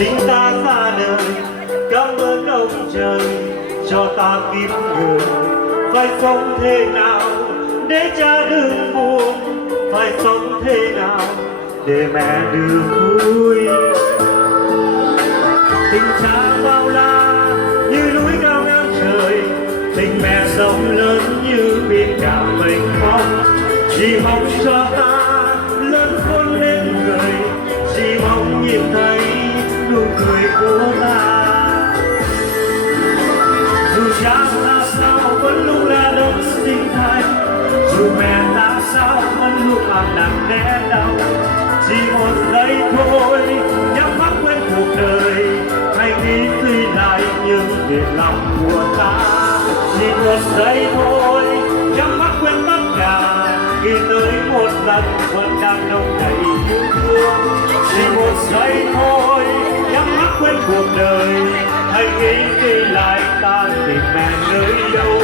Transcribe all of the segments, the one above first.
sinh ta ra đời. Cảm ơn ông trời cho ta kiếp người. Phải sống thế nào để cha đừng buồn, phải sống thế nào để mẹ được vui. Tình cha bao la như núi cao ngang trời, tình mẹ rộng lớn như biển cả mênh mông. Chỉ mong cho ta lớn khôn nên người, chỉ mong nhìn thấy nụ cười của ta. Dù cha ta sao vẫn luôn là đấng sinh thành, dù mẹ ta sao vẫn luôn làm nặng đẻ đau. Chỉ một giây thôi nhắm mắt quên cuộc đời, hãy nghĩ suy lại những việc lòng của ta. Chỉ một giây thôi nhắm mắt quên tất cả, nghĩ tới một lần vẫn đang đông đầy yêu thương. Chỉ một giây thôi nhắm mắt quên cuộc đời, hãy nghĩ suy lại ta tìm mẹ nơi đâu.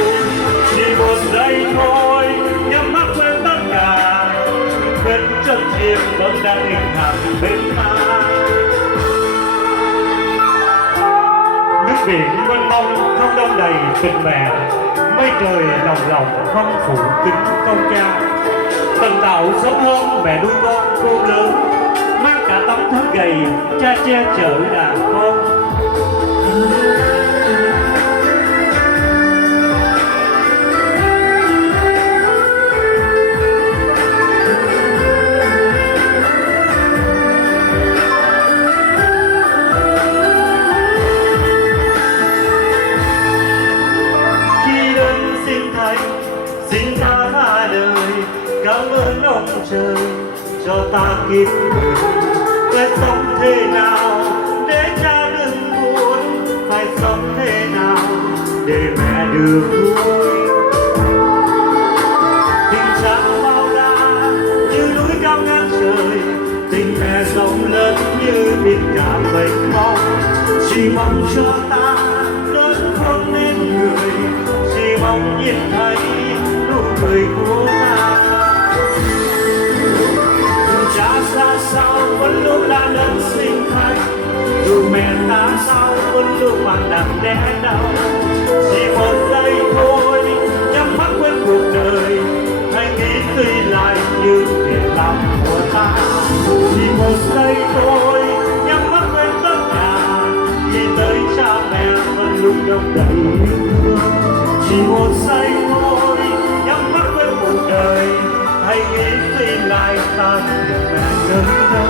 Chỉ một giây thôi nhắm mắt quên tất cả, quên chân thiêng vẫn đang hình hằng bên ta. Nước biển mênh mông không đông đầy tình mẹ, mây trời lòng lòng không phụ kính công cha. Tần tạo sống hơn mẹ nuôi con khôn lớn, mang cả tấm thớt gầy cha che chở đàn con. Sinh ta ra đời, cảm ơn ông trời cho ta kiếp người. Phải sống thế nào để cha đừng buồn, phải sống thế nào để mẹ được vui. Tình cha bao la như núi cao ngang trời, tình mẹ rộng lớn như biển cả mênh mông. Chỉ mong cho ta lớn khôn nên người, chỉ mong nhìn thấy nụ cười của ta. Dù cha xa sao vẫn luôn là đấng sinh thành, dù mẹ ta sao vẫn luôn mang nặng đẻ đau. Chỉ một giây thôi nhắm mắt quên cuộc đời, hãy nghĩ suy lại những việc làm của ta. Chỉ một giây thôi nhắm mắt quên tất cả, nghĩ tới cha mẹ vẫn luôn đông đầy yêu thương. Chỉ một giây thôi nhắm mắt quên cuộc đời, hãy nghĩ suy lại ta tìm mẹ nơi đâu.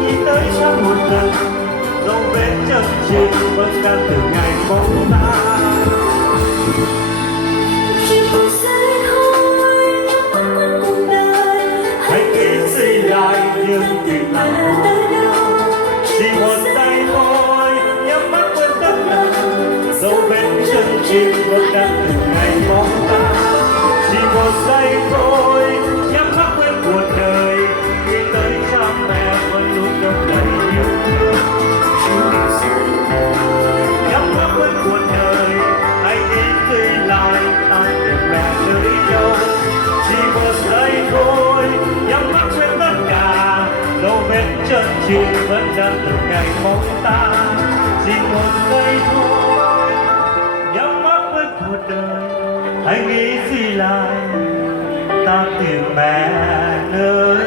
Nghĩ tới cha một lần, dấu vết chân trên vẫn đang từ ngày bóng ta. Chỉ một giây thôi nhắm mắt quên cuộc đời, hãy nghĩ suy lại những việc làm của nhau. Chỉ một giây thôi nhắm mắt quên tất cả, dấu vết chân trên vẫn đang từ ngày bóng ta. Chỉ một giây thôi nhắm mắt quên cuộc đời, nghĩ tới cha mẹ vẫn luôn đông đầy yêu thương. Nhắm mắt quên cuộc đời, hãy nghĩ suy lại ta tìm mẹ nơi đâu. Chỉ một giây thôi nhắm mắt quên tất cả, dấu vết chân trên vẫn đang từ ngày bóng ta. Chỉ một giây thôi nhắm mắt quên cuộc đời, hãy nghĩ suy lại ta tìm mẹ nơi